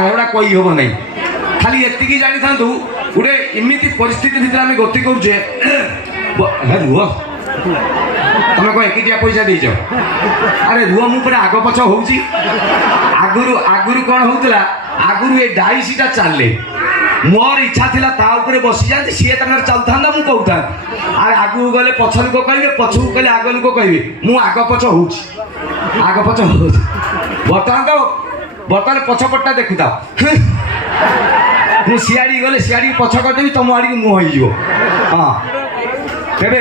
एवढा कही हम ना खाली एति जानी था गोटे इमिति परिस्थिति भितर आम गति करुचे रुह तुम कौन एकिटिया पैसा देच अरे रुह मुझे आग पछ हो आगुरी आगुरी कौन होता आगुरी ये डाईसीटा चले मोर इच्छा थिला ता ऊपर बसी जाती सी चलता मुझे कहता आगू गले पछ लोक कहे पछू गले आग लोक कहे मु आग पछ हो आग पछ हो बर्तमान तो बर्तमान पछपटा देखुता मुझे सियाड़ी गले सियाड़ी पछ करदेवी तुम आड़ मुह हो हाँ तेरे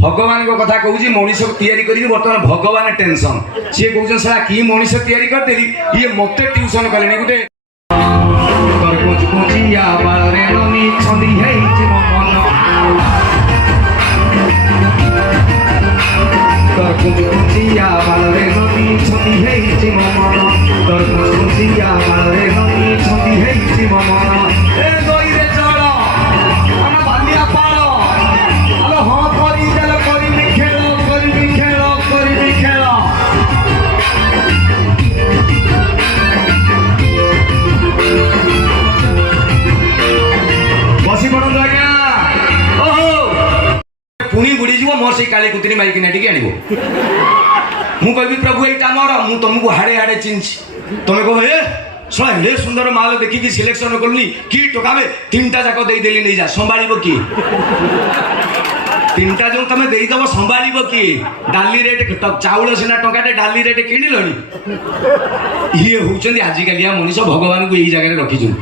भगवान को कथा कहूँ मनीष तैयारी करी बर्तमान भगवान टेंशन सी कहते सारा कि मनीष तैयारी करदेली ये मत ट्यूशन कले गोटे पुणी बुड़ीज मोर से काली कुतरी मारिकी टी आण मु कह प्रभु यहाँ मोर मु तुमको हाड़े हाड़े चिन्ह तुम कह हे शला हे सुंदर माल देखिकी सिलेक्शन कलुनी कि टका में 3टा जाक देदेली नहीं जा संभाल किए 3टा जो तुम देदेव संभाल किए डाली रेट चाउल सीना टकाटे डाली रेट किणिलनी ये हूँ आजिकलिया मनीष भगवान को यही जगह रखी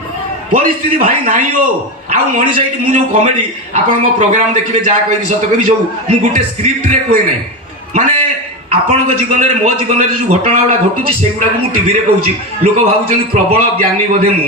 परिस्थिति भाई नाई हो आउ मनीष ये मुझे कमेडी आप मो प्रोग्राम देखिए जहाँ कह सत कह जो मुझे गोटे स्क्रिप्ट रे कहे ना माने आपण जीवन में मो जीवन में जो घटना गुड़ा घटुची से गुड़ा मुझे टीवी रे कहूँ लोक भावुं प्रबल ज्ञानी बोधे मु